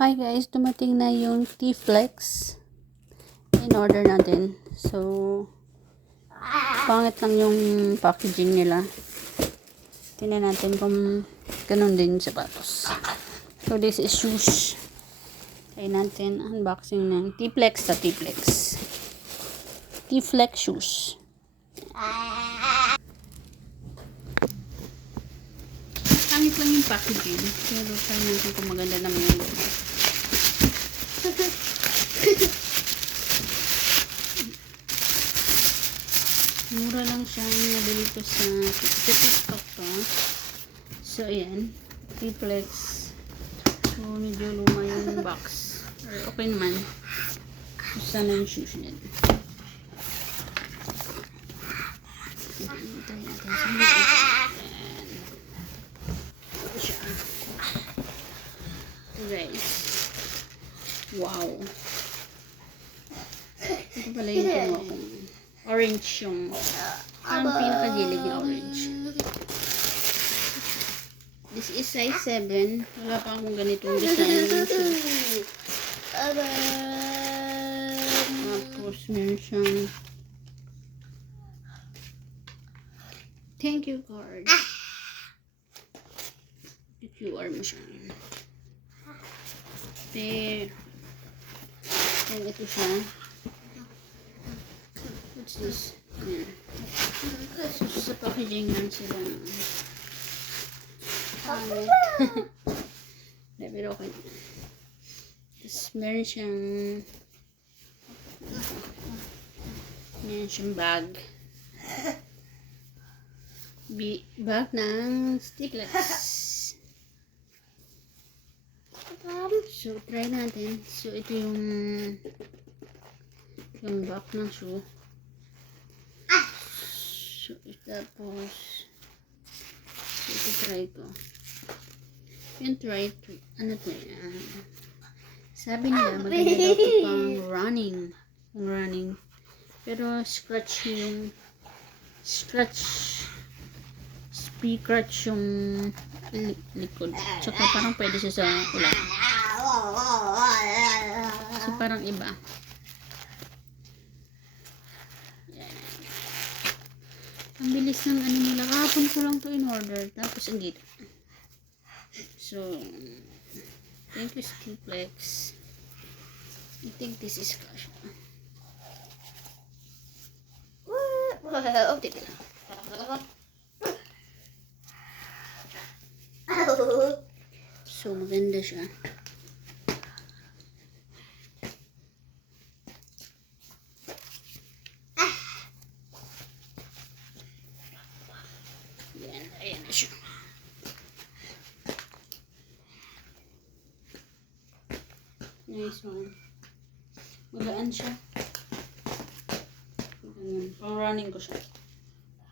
Hi guys, dumating na yung T-Flex. In order natin. So, pangit lang yung packaging nila. Tingnan natin kung ganun din yung sapatos. So, this is shoes. Try natin unboxing ng T-Flex sa T-Flex. T-Flex shoes. Pangit lang yung packaging. Pero try natin kung maganda naman yung mura lang siya. Nabili ko sa TikTok to. So, ayan. T-Flex. So, medyo luma yung box. Or okay naman. Gusto na yung shoes niya. Try natin sa mga guys. Wow. Ito pala yung kumuha kong orange yung parang pinakagilig yung orange. This is size 7. Wala pa akong ganitong design yung shoes. Tapos meron siyang thank you card. QR mo siya. And ito siya. What's this? Ayan. So, sa packaging lang sila. Pero okay. Tapos meron siyang bag. Bag ng T-Flex. So, try natin. So, ito yung back ng shoe. So, tapos ito try ko. Yung try to, ano to yan? Sabi nila, maganda daw ito pang running. Pero, scratch yung likod. Tsaka parang pwede siya sa ulan. So, parang iba. Yan. Ang bilis ng ano nila. Kahapon ko lang to in order. Tapos, andito. So, thank you, T-Flex. I think this is cash. So, maganda siya. Ayan na siya. Nice one. Magaan siya. Pang running ko siya.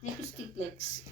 Thank you, T-Flex.